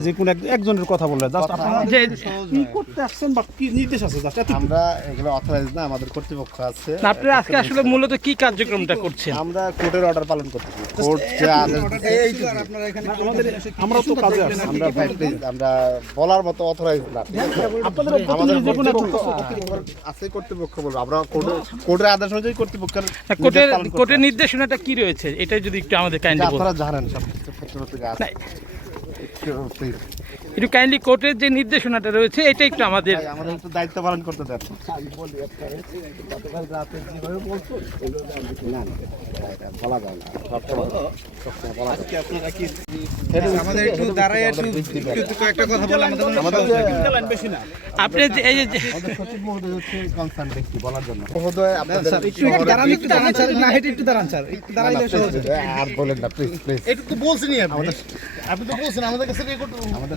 যে কোন এক- একজনের কথা বললে জাস্ট আপনারা যে কি করতে আসছেন বা কি নির্দেশ আছে? জাস্ট আমরা এগুলো অথরাইজ না আমাদের কর্তৃপক্ষ আছে। আপনারা আজকে আসলে মূলত কি কার্যক্রমটা করছেন? আমরা কোর্টের অর্ডার পালন করতেছি কোর্ট যে আদেশ দিচ্ছে, আমাদের আমরা তো কাজে আসছি আমরা প্লিজ আমরা বলার মতো অথরাইজ না। আপনাদের আমাদের যে কোনো কর্তৃপক্ষ আছে কর্তৃপক্ষ বলব। আমরা কোর্টের কোর্টের আদেশ অনুযায়ী কর্তৃপক্ষের কোর্টের নির্দেশনাটা কি রয়েছে? এটা যদি একটু আমাদের কাইন্ডলি আপনারা জানেন সব পত্রিকা আছে না, একটু কাইন্ডলি কোর্টের যে নির্দেশনাটা রয়েছে এটা একটু আমাদের আমাদের একটু দায়িত্ব পালন করতে দেন। বলা যায় না সবসময় সবসময় বলা যায় না। আমাদের একটু দাঁড়ায় একটু একটু কয়েকটা কথা বলে আমাদের জন্য সহজ কিন্তু। বেশি না। আপনি এই যে সচিব মহোদয় হচ্ছে কনসার্ন ব্যক্তি বলার জন্য। মহোদয় আপনাদের একটু একটু দাঁড়ান স্যার না হেঁটে একটু দাঁড়ান স্যার একটু দাঁড়াইলে আর বলেন না প্লিজ প্লিজ একটু তো বলছেনই আপনি। আপনি তো বলছেন আমাদের কাছে রেকর্ড আমাদের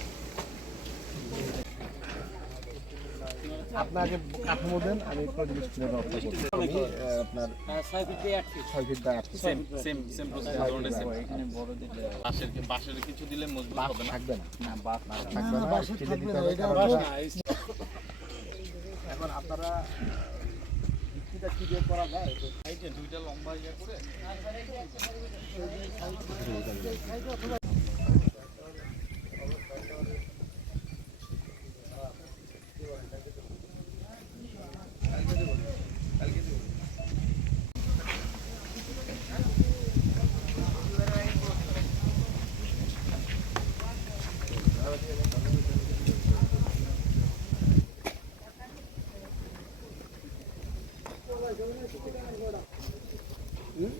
আপনাকে কাঠামো দেন আমি একটু জিনিস কিনে ব্যবস্থা করছি আমি আহ, আপনার ছয় ফিট বাই আট ফিট। বাঁশের কিছু দিলে মজবুত হবে না? থাকবে না। থাকবে না। কিনে দিতে হবে। কারণ এখন আপনারা ভিত্তিটা কি দিয়ে করা যায়? এই যে দুইটা লম্বা ইয়া করে 응?